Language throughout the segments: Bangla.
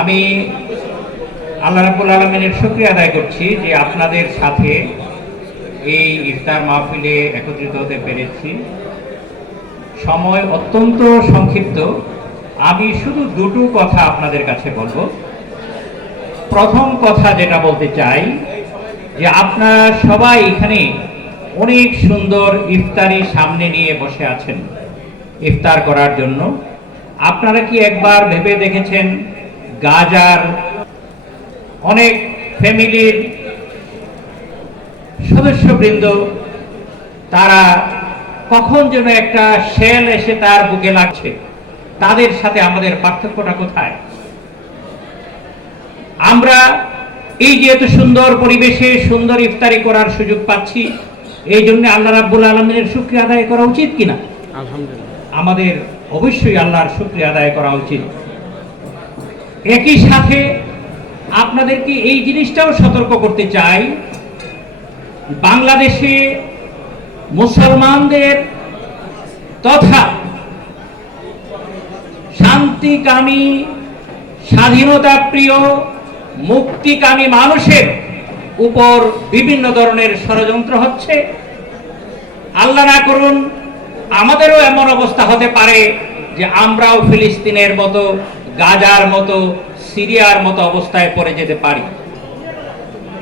আমি আল্লাহ রাব্বুল আলামিনের শুকরিয়া আদায় করছি যে আপনাদের সাথে এই ইফতার মাহফিলে একত্রিত হতে পেরেছি। সময় অত্যন্ত সংক্ষিপ্ত, আমি শুধু দুটো কথা আপনাদের কাছে বলবো। প্রথম কথা যেটা বলতে চাই যে আপনারা সবাই এখানে অনেক সুন্দর ইফতারি সামনে নিয়ে বসে আছেন ইফতার করার জন্য। আপনারা কি একবার ভেবে দেখেছেন গাজার অনেক ফ্যামিলির সদস্যবৃন্দ তারা কখন যেন একটা শেল এসে তার বুকে লাগছে, তাদের সাথে আমাদের পার্থক্যটা কোথায়? আমরা এই যে এত সুন্দর পরিবেশে সুন্দর ইফতারি করার সুযোগ পাচ্ছি, এই জন্য আল্লাহ রাব্বুল আলামিনের শুকরিয়া আদায় করা উচিত কিনা? আলহামদুলিল্লাহ, আমাদের অবশ্যই আল্লাহর শুকরিয়া আদায় করা উচিত। একই সাথে আপনাদেরকে এই জিনিসটাও সতর্ক করতে চাই, বাংলাদেশে মুসলমানদের তথা শান্তিকামী, স্বাধীনতা প্রিয়, মুক্তিকামী মানুষের উপর বিভিন্ন ধরনের ষড়যন্ত্র হচ্ছে। আল্লাহ না করুন আমাদেরও এমন অবস্থা হতে পারে যে আমরাও ফিলিস্তিনের মতো, গাজার মতো, সিরিয়ার মতো অবস্থায় পড়ে যেতে পারি।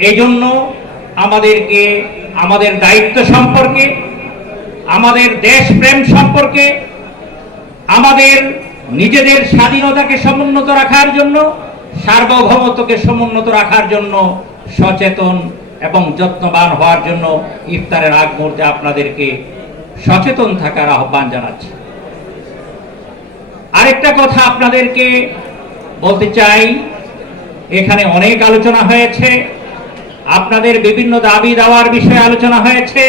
এই জন্য আমাদেরকে আমাদের দায়িত্ব সম্পর্কে, আমাদের দেশপ্রেম সম্পর্কে, আমাদের নিজেদের স্বাধীনতাকে সমুন্নত রাখার জন্য, সার্বভৌমত্বকে সমুন্নত রাখার জন্য সচেতন এবং যত্নবান হওয়ার জন্য ইফতারের আগ মুহূর্তে আপনাদেরকে সচেতন থাকার আহ্বান জানাচ্ছি। আরেকটা কথা আপনাদেরকে বলতে চাই, এখানে অনেক আলোচনা হয়েছে, আপনাদের বিভিন্ন দাবি দাওয়ার বিষয়ে আলোচনা হয়েছে,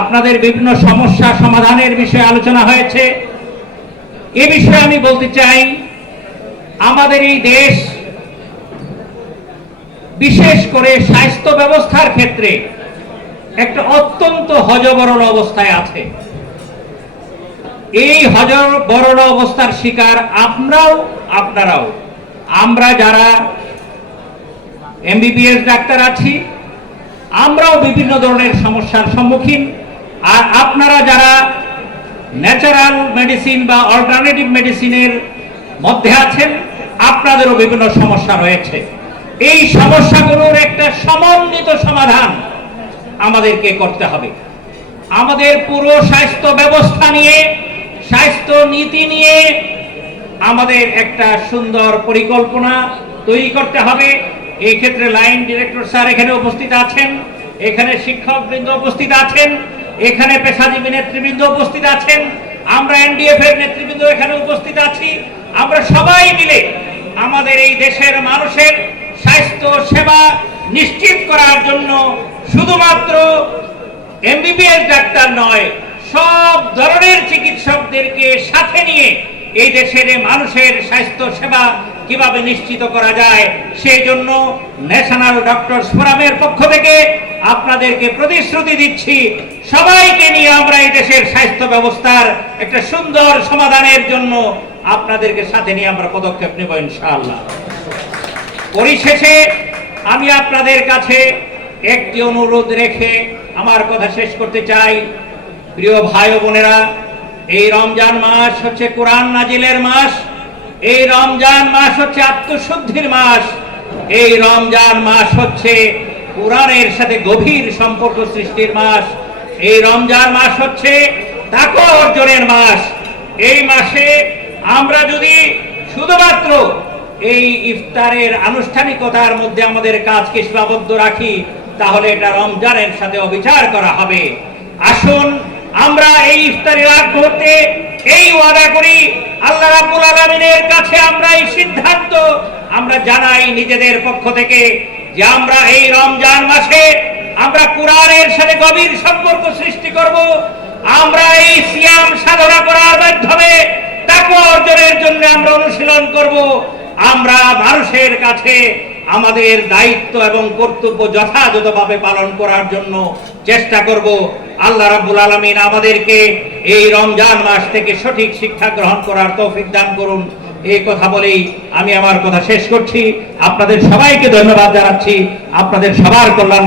আপনাদের বিভিন্ন সমস্যা সমাধানের বিষয়ে আলোচনা হয়েছে। এ বিষয়ে আমি বলতে চাই, আমাদের এই দেশ বিশেষ করে স্বাস্থ্য ব্যবস্থার ক্ষেত্রে একটা অত্যন্ত হযবরল অবস্থায় আছে। এই হযবরল অবস্থার শিকার আপনারাও। আমরা যারা এমবিবিএস ডাক্তার আছি, আমরাও বিভিন্ন ধরনের সমস্যার সম্মুখীন, আর আপনারা যারা ন্যাচারাল মেডিসিন বা অল্টারনেটিভ মেডিসিনের মধ্যে আছেন, আপনাদেরও বিভিন্ন সমস্যা রয়েছে। এই সমস্যাগুলোর একটা সমন্বিত সমাধান আমাদেরকে করতে হবে। আমাদের পুরো স্বাস্থ্য ব্যবস্থা নিয়ে, স্বাস্থ্য নীতি নিয়ে আমাদের একটা সুন্দর পরিকল্পনা তৈরি করতে হবে। এই ক্ষেত্রে লাইন ডিরেক্টর স্যার এখানে উপস্থিত আছেন, এখানে শিক্ষকবৃন্দ উপস্থিত আছেন, এখানে পেশাজীবী নেতৃবৃন্দ উপস্থিত আছেন, আমরা এনডিএফ এর নেতৃবৃন্দ এখানে উপস্থিত আছি। আমরা সবাই মিলে আমাদের এই দেশের মানুষের স্বাস্থ্য সেবা নিশ্চিত করার জন্য শুধুমাত্র এমবিবিএস ডাক্তার নয়, সব ধরনের চিকিৎসকদেরকে সাথে নিয়ে এই দেশের মানুষের স্বাস্থ্য সেবা কিভাবে নিশ্চিত করা যায়, সেই জন্য ন্যাশনাল ডক্টরস ফোরামের পক্ষ থেকে আপনাদেরকে প্রতিশ্রুতি দিচ্ছি, সবাইকে নিয়ে আমরা এই দেশের স্বাস্থ্য ব্যবস্থার একটা সুন্দর সমাধানের জন্য আপনাদেরকে সাথে নিয়ে আমরা পদক্ষেপ নেব ইনশাআল্লাহ। পরিশেষে আমি আপনাদের কাছে একটি অনুরোধ রেখে আমার কথা শেষ করতে চাই। প্রিয় ভাই ও বোনেরা, এই রমজান মাস হচ্ছে কোরআন নাজিলের মাস, এই রমজান মাস হচ্ছে আত্মশুদ্ধির মাস, এই রমজান মাস হচ্ছে কোরআনের সাথে গভীর সম্পর্ক সৃষ্টির মাস, এই রমজান মাস হচ্ছে তাকওয়া অর্জনের মাস। এই মাসে আমরা যদি শুধুমাত্র এই ইফতারের আনুষ্ঠানিকতার মধ্যে আমাদের কাজকে সীমাবদ্ধ রাখি, তাহলে এটা রমজানের সাথে অবিচার করা হবে। আসুন আমরা এই ইফতারের আগ মুহূর্তে এই ওয়াদা করি, আল্লাহ রাব্বুল আলামিনের কাছে আমরা এই সিদ্ধান্ত আমরা জানাই নিজেদের পক্ষ থেকে যে আমরা এই রমজান মাসে আমরা কোরআনের সাথে গভীর সম্পর্ক সৃষ্টি করব। আমরা এই সিয়াম সাধনা করার মাধ্যমে তাকওয়া অর্জনের জন্য আমরা অনুশীলন করব। আমরা মানুষের কাছে আমাদের দায়িত্ব এবং কর্তব্য যথাযথভাবে পালন করার জন্য চেষ্টা করব। আল্লাহ রাব্বুল আলামিন আমাদেরকে এই রমজান মাস থেকে সঠিক শিক্ষা গ্রহণ করার তৌফিক দান করুন। এই কথা বলেই আমি আমার কথা শেষ করছি। আপনাদের সবাইকে ধন্যবাদ জানাচ্ছি। আপনাদের সবার কল্যাণ